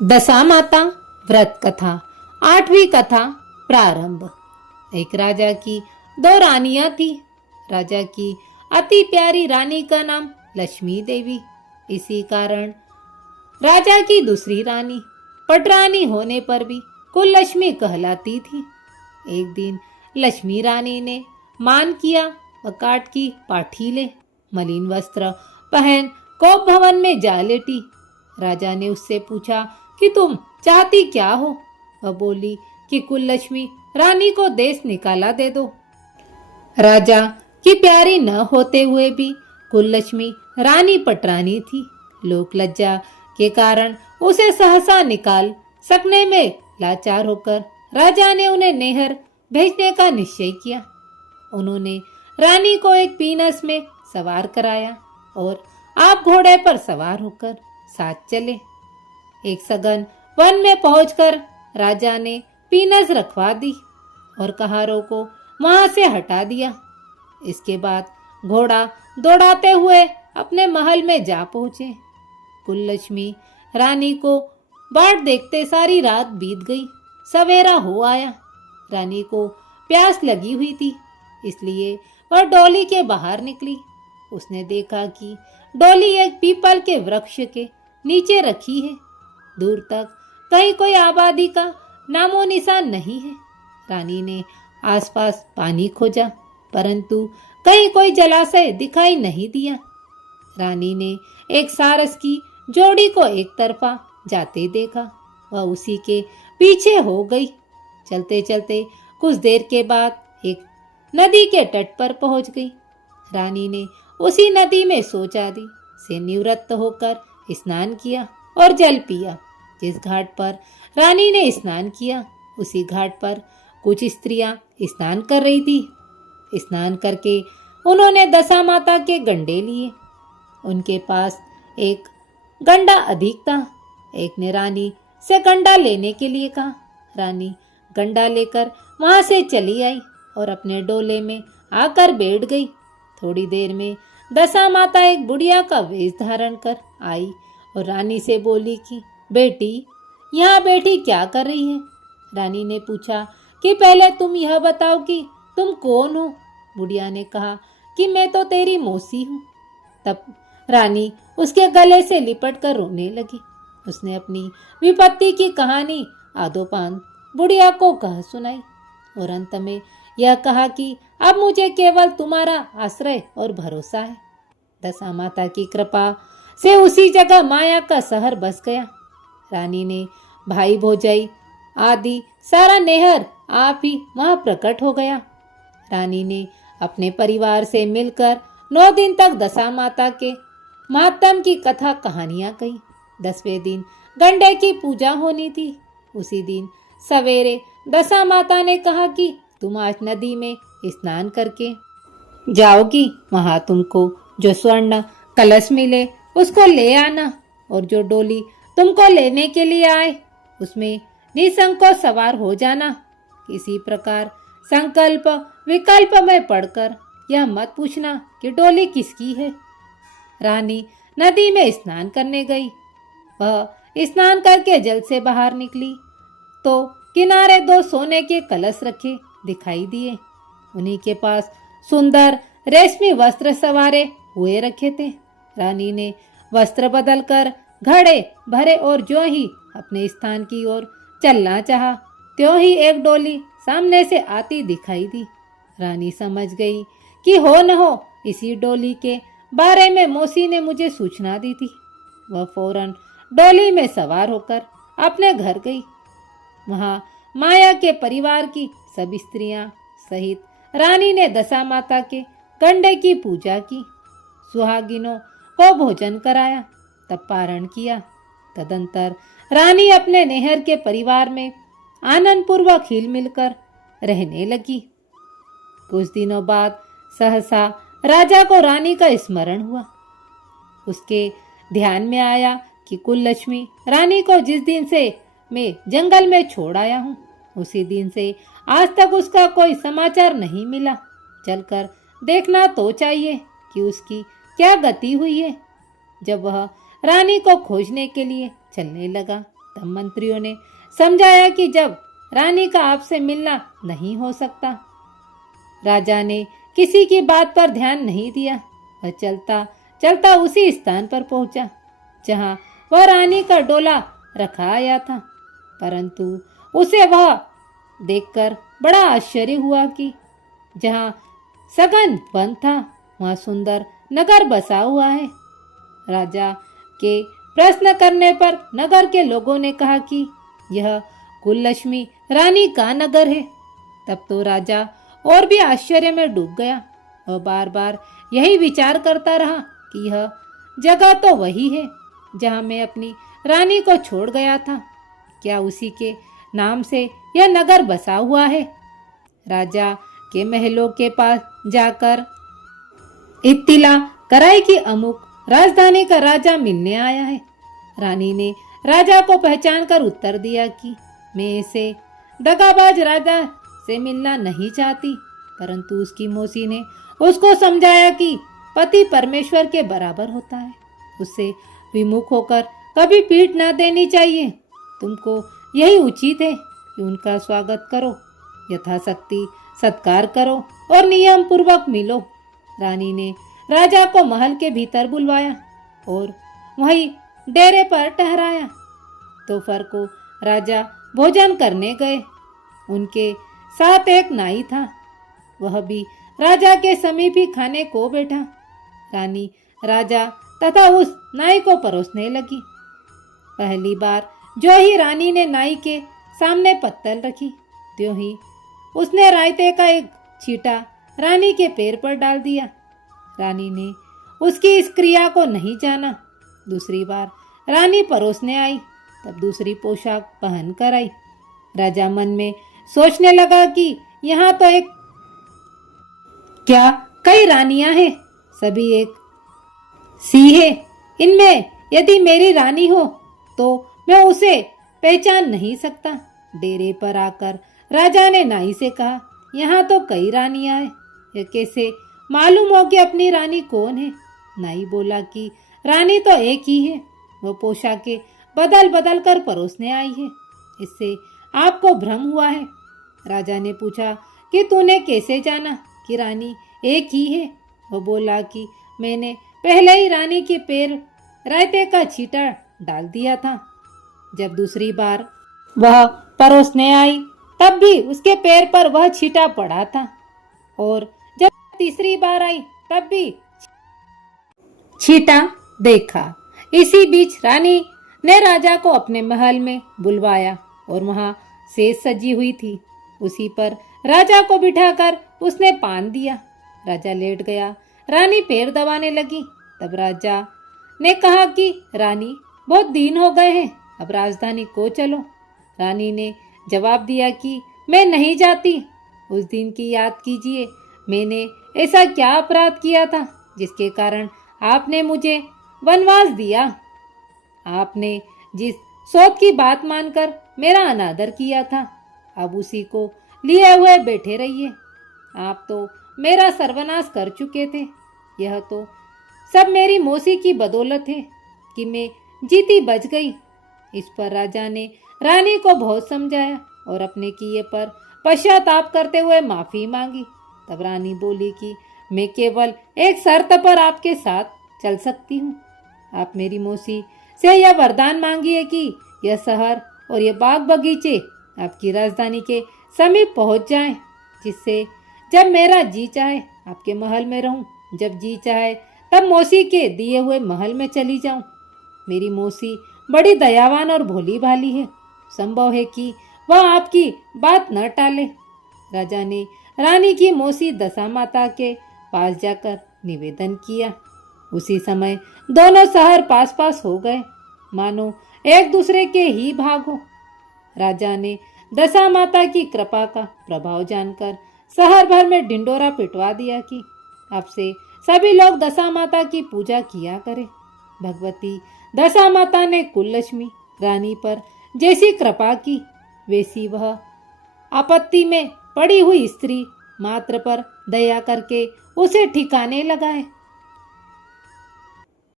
दशा माता व्रत कथा 8वीं कथा प्रारंभ। एक राजा की 2 रानियां थी। राजा की अति प्यारी रानी का नाम लक्ष्मी देवी। इसी कारण राजा की दूसरी रानी पटरानी होने पर भी कुल लक्ष्मी कहलाती थी। एक दिन लक्ष्मी रानी ने मान किया व काट की पाठीले मलिन वस्त्र पहन कोप भवन में जा लेटी। राजा ने उससे पूछा कि तुम चाहती क्या हो? वह बोली कि कुल लक्ष्मी रानी को देश निकाला दे दो। राजा की प्यारी न होते हुए भी कुल लक्ष्मी रानी पटरानी थी। लोक लज्जा के कारण उसे सहसा निकाल सकने में लाचार होकर राजा ने उन्हें नैहर भेजने का निश्चय किया। उन्होंने रानी को एक पीनस में सवार कराया और आप घोड़े पर सवार होकर साथ चले। एक सघन वन में पहुंचकर राजा ने पीनस रखवा दी और कहारों को वहां से हटा दिया। इसके बाद घोड़ा दौड़ाते हुए अपने महल में जा पहुंचे। कुल लक्ष्मी रानी को बाट देखते सारी रात बीत गई। सवेरा हो आया। रानी को प्यास लगी हुई थी, इसलिए वह डोली के बाहर निकली। उसने देखा कि डोली एक पीपल के वृक्ष के नीचे रखी है। दूर तक कहीं कोई आबादी का नामो निशान नहीं है। रानी ने आसपास पानी खोजा, परंतु कहीं कोई जलाशय दिखाई नहीं दिया। रानी ने एक सारस की जोड़ी को एक तरफा जाते देखा। वह उसी के पीछे हो गई। चलते चलते कुछ देर के बाद एक नदी के तट पर पहुंच गई। रानी ने उसी नदी में सोच आदि से निवृत्त होकर स्नान किया और जल पिया। जिस घाट पर रानी ने स्नान किया, उसी घाट पर कुछ स्त्रियां स्नान कर रही थी। स्नान करके उन्होंने दशा माता के गंडे लिए। उनके पास एक गंडा अधिक था। एक ने रानी से गंडा लेने के लिए कहा। रानी गंडा लेकर वहां से चली आई और अपने डोले में आकर बैठ गई। थोड़ी देर में दशा माता एक बुढ़िया का वेश धारण कर आई और रानी से बोली कि बेटी, यहाँ बैठी क्या कर रही है? रानी ने पूछा कि पहले तुम यह बताओ कि तुम कौन हो? बुढ़िया ने कहा कि मैं तो तेरी मौसी हूँ। तब रानी उसके गले से लिपट कर रोने लगी। उसने अपनी विपत्ति की कहानी आदोपांत बुढ़िया को कह सुनाई और अंत में यह कहा कि अब मुझे केवल तुम्हारा आश्रय और भरोसा है। दशा माता की कृपा से उसी जगह माया का शहर बस गया। रानी ने भाई भौजाई आदि सारा नैहर आप ही वहां प्रकट हो गया। रानी ने अपने परिवार से मिलकर 9 दिन तक दशा माता के महात्म की कथा कहानियां कही। 10वें दिन गंडे की पूजा होनी थी। उसी दिन सवेरे दशा माता ने कहा कि तुम आज नदी में स्नान करके जाओगी। वहां तुमको जो स्वर्ण कलश मिले उसको ले आना और जो डोली तुमको लेने के लिए आए उसमें निसंकोच सवार हो जाना। किसी प्रकार संकल्प विकल्प में पढ़कर यह मत पूछना कि डोली किसकी है। रानी नदी में स्नान करने गई। वह स्नान करके जल से बाहर निकली तो किनारे 2 सोने के कलश रखे दिखाई दिए। उन्हीं के पास सुंदर रेशमी वस्त्र सवारे हुए रखे थे। रानी ने वस्त्र बदलकर घड़े भरे और जो ही अपने स्थान की ओर चलना चाहा, त्यों ही एक डोली सामने से आती दिखाई दी। रानी समझ गई कि हो न हो इसी डोली के बारे में मौसी ने मुझे सूचना दी थी। वह फौरन डोली में सवार होकर अपने घर गई। वहां माया के परिवार की सभी स्त्रियां सहित रानी ने दशा माता के गंडे की पूजा की। सुहागिनों को भोजन कराया, तब पारण किया। तदंतर रानी अपने नैहर के परिवार में आनंद पूर्वक हिल मिलकर रहने लगी। कुछ दिनों बाद सहसा राजा को रानी का स्मरण हुआ। उसके ध्यान में आया कि कुल लक्ष्मी रानी को जिस दिन से मैं जंगल में छोड़ आया हूँ, उसी दिन से आज तक उसका कोई समाचार नहीं मिला। चलकर देखना तो चाहिए कि उसकी क्या गति हुई है। जब वह रानी को खोजने के लिए चलने लगा तब मंत्रियों ने समझाया कि जब रानी का आपसे मिलना नहीं हो सकता। राजा ने किसी की बात पर ध्यान नहीं दिया। वह चलता चलता उसी स्थान पर पहुंचा जहां वह रानी का डोला रखा आया था, परंतु उसे वह देखकर बड़ा आश्चर्य हुआ कि जहां सघन वन था वहां सुंदर नगर बसा हुआ है। राजा के प्रश्न करने पर नगर के लोगों ने कहा कि यह कुललक्ष्मी रानी का नगर है। तब तो राजा और भी आश्चर्य में डूब गया और बार बार यही विचार करता रहा कि यह जगह तो वही है जहां मैं अपनी रानी को छोड़ गया था। क्या उसी के नाम से यह नगर बसा हुआ है? राजा के महलों के पास जाकर इत्तिला कराई कि अमुक राजधानी का राजा मिलने आया है। रानी ने राजा को पहचान कर उत्तर दिया कि मैं ऐसे दगाबाज राजा से मिलना नहीं चाहती, परंतु उसकी मौसी ने उसको समझाया कि पति परमेश्वर के बराबर होता है, उससे विमुख होकर कभी पीठ न देनी चाहिए। तुमको यही उचित है कि उनका स्वागत करो, यथाशक्ति सत्कार करो और नियम पूर्वक मिलो। रानी ने राजा को महल के भीतर बुलवाया और वहीं डेरे पर ठहराया। दोपहर को राजा भोजन करने गए। उनके साथ एक नाई था, वह भी राजा के समीप ही खाने को बैठा। रानी राजा तथा उस नाई को परोसने लगी। पहली बार जो ही रानी ने नाई के सामने पत्तल रखी, त्यों ही उसने रायते का एक छींटा रानी के पैर पर डाल दिया। रानी ने उसकी इस क्रिया को नहीं जाना। दूसरी बार रानी परोसने आई, तब दूसरी पोशाक पहन कर आई। राजा मन में सोचने लगा कि यहाँ तो एक क्या कई रानियां हैं, सभी एक सी है। इनमें यदि मेरी रानी हो तो मैं उसे पहचान नहीं सकता। डेरे पर आकर राजा ने नाई से कहा, यहाँ तो कई रानियां हैं, यह कैसे मालूम हो कि अपनी रानी कौन है? नाई बोला कि रानी तो एक ही है, वो पोशाकें बदल बदल कर परोसने आई है, इससे आपको भ्रम हुआ है। राजा ने पूछा कि तूने कैसे जाना कि रानी एक ही है? वो बोला कि मैंने पहले ही रानी के पैर रायते का छींटा डाल दिया था। जब दूसरी बार वह परोसने आई तब भी उसके पैर पर वह छींटा पड़ा था, और जब तीसरी बार आई तब भी छींटा देखा। इसी बीच रानी ने राजा को अपने महल में बुलवाया और वहां सेज सजी हुई थी। उसी पर राजा को बिठाकर उसने पान दिया। राजा लेट गया। रानी पैर दबाने लगी। तब राजा ने कहा कि रानी, बहुत दिन हो गए हैं, अब राजधानी को चलो। रानी ने जवाब दिया कि मैं नहीं जाती। उस दिन की याद कीजिए, मैंने ऐसा क्या अपराध किया था जिसके कारण आपने मुझे वनवास दिया? आपने जिस सौत की बात मानकर मेरा अनादर किया था, अब उसी को लिए हुए बैठे रहिए। आप तो मेरा सर्वनाश कर चुके थे। यह तो सब मेरी मौसी की बदौलत है कि मैं जीती बच गई। इस पर राजा ने रानी को बहुत समझाया और अपने किए पर पश्चाताप करते हुए माफी मांगी। तब रानी बोली कि मैं केवल एक शर्त पर आपके साथ चल सकती हूँ। आप मेरी मौसी से यह वरदान मांगिए कि यह शहर और ये बाग बगीचे आपकी राजधानी के समीप पहुंच जाएं, जिससे जब मेरा जी चाहे आपके महल में रहूं, जब जी चाहे तब मौसी के दिए हुए महल में चली जाऊं। मेरी मौसी बड़ी दयावान और भोली भाली है, संभव है कि वह आपकी बात न टाले। राजा ने रानी की मौसी दशा माता के पास जाकर निवेदन किया। उसी समय दोनों शहर पास पास हो गए, मानो एक दूसरे के ही भाग हो। राजा ने दशा माता की कृपा का प्रभाव जानकर शहर भर में ढिंडोरा पिटवा दिया कि अब से सभी लोग दशा माता की पूजा किया करें। भगवती दशा माता ने कुललक्ष्मी रानी पर जैसी कृपा की, वैसी वह आपत्ति में पड़ी हुई स्त्री मात्र पर दया करके उसे ठिकाने लगाए।